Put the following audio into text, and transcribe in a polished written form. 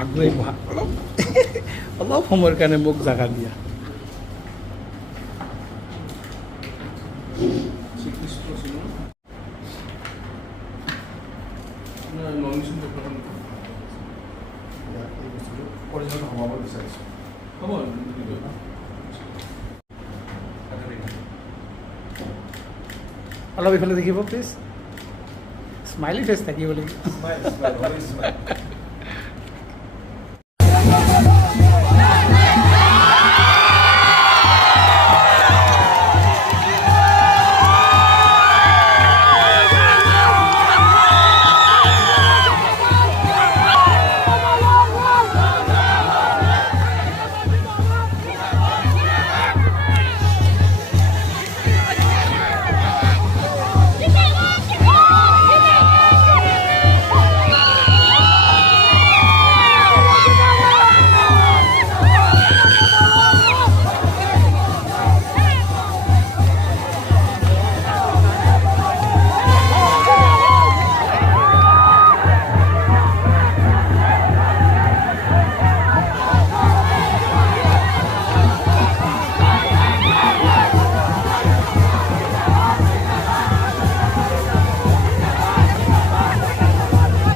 আগুৱাই বহা অলপ অলপ সময়ৰ কাৰণে মোক জাগা দিয়া। অলপ এইফালে দেখিব প্লিজ, স্মাইলি ফেচ থাকিব লাগিব।